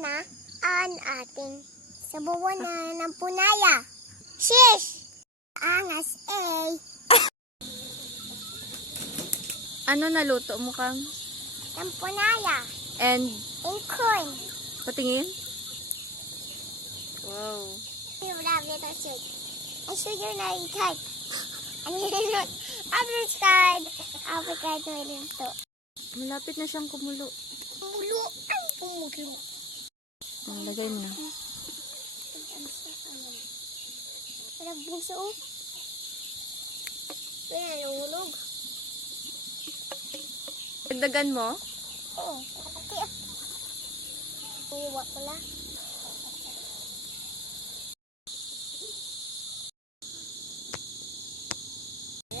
na ang ating sabawan na ng punaya. Shish! Angas, eh. Ano naluto mo, Kang? Ng punaya. And, And corn. patingin? Wow. You love it or shit. I show you na itag. Ano yun? Average card. Average card na rin to. Malapit na siyang kumulo. Pumulo. Ay, pumulo. Lagay mo na. Parang bunso. Kaya nahulog. Dagdagan mo? Oo. Okay. Iiwa ko lang.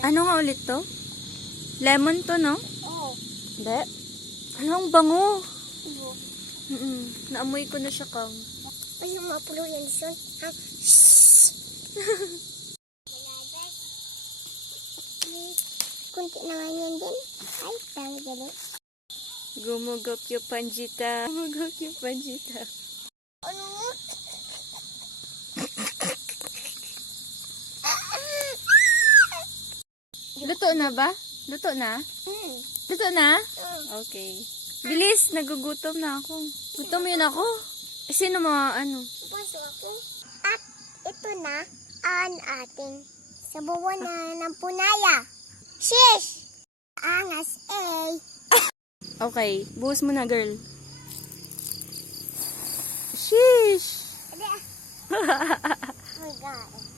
Ano nga ulit to? Lemon to, no? Oo. Hindi. Alam, bango. Ibo. Naamoy ko na siya, Kang. Ay, yung mga pulo yan, son. Ha? Kunti na nga yan din. Ay, dami dali. Gumugok yung panjita. Gumugok yung panjita. Ano mo? Luto na ba? Luto na? Luto na? Okay. Bilis, nagugutom na ako. Gutom yun ako. Sino mga ano? Paso ako. At ito na ang ating sabawan na ng punaya. Shish! Angas, eh. Okay, buhos mo na, girl. Sheesh! Oh my God.